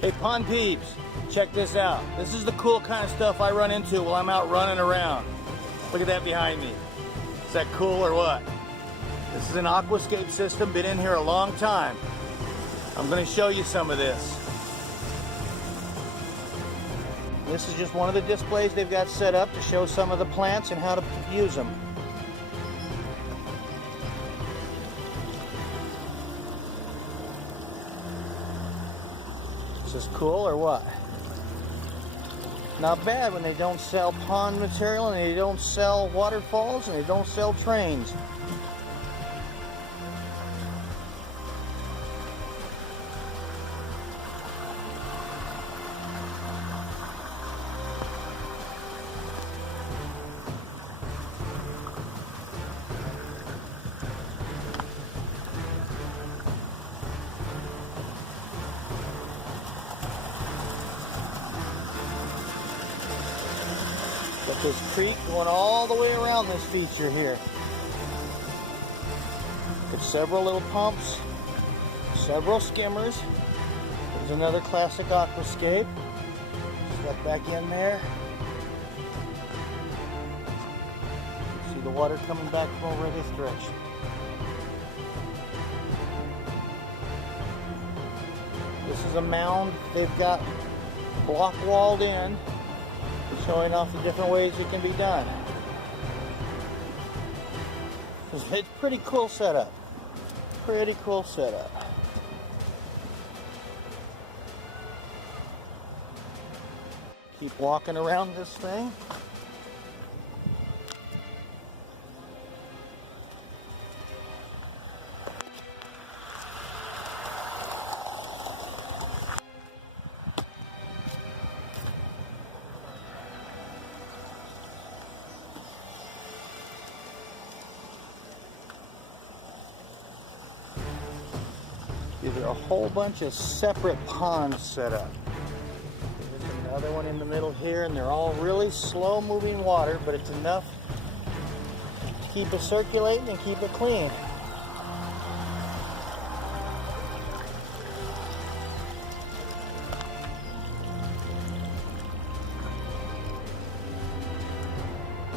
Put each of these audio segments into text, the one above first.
Hey pond peeps, check this out. This is the cool kind of stuff I run into while I'm out running around. Look at that behind me. Is that cool or what? This is an Aquascape system, been in here a long time. I'm going to show you some of this. This is just one of the displays they've got set up to show some of the plants and how to use them. Is this cool or what? Not bad when they don't sell pond material and they don't sell waterfalls and they don't sell trains. Got this creek going all the way around this feature here. Got several little pumps, several skimmers. There's another classic Aquascape. Step back in there. See the water coming back from over this direction. This is a mound they've got block walled in, showing off the different ways it can be done. It's a pretty cool setup. Pretty cool setup. Keep walking around this thing. These are a whole bunch of separate ponds set up. There's another one in the middle here, and they're all really slow moving water, but it's enough to keep it circulating and keep it clean.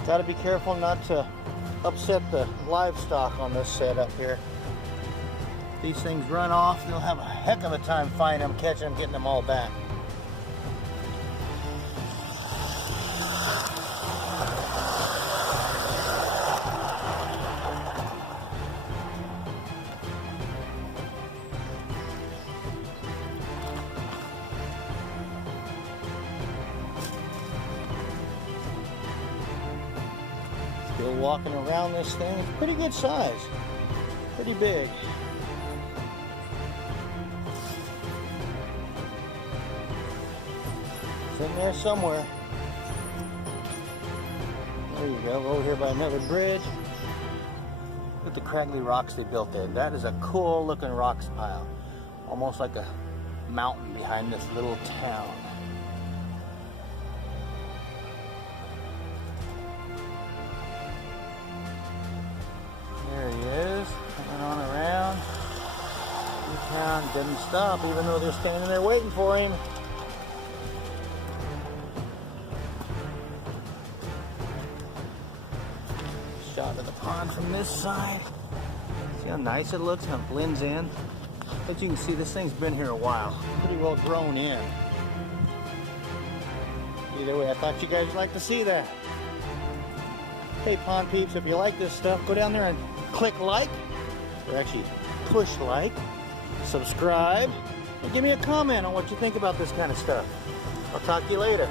Got to be careful not to upset the livestock on this setup here. These things run off, they'll have a heck of a time finding them, catching them, getting them all back. Still walking around this thing. It's pretty good size, pretty big. It's in there somewhere. There you go, over here by another bridge. Look at the craggly rocks they built there. That is a cool looking rocks pile. Almost like a mountain behind this little town. There he is, coming on around. The town didn't stop even though they're standing there waiting for him. Shot of the pond from this side. See how nice it looks, how it blends in. But you can see this thing's been here a while. Pretty well grown in. Either way, I thought you guys would like to see that. Hey pond peeps, if you like this stuff, go down there and click like, or actually push like, subscribe, and give me a comment on what you think about this kind of stuff. I'll talk to you later.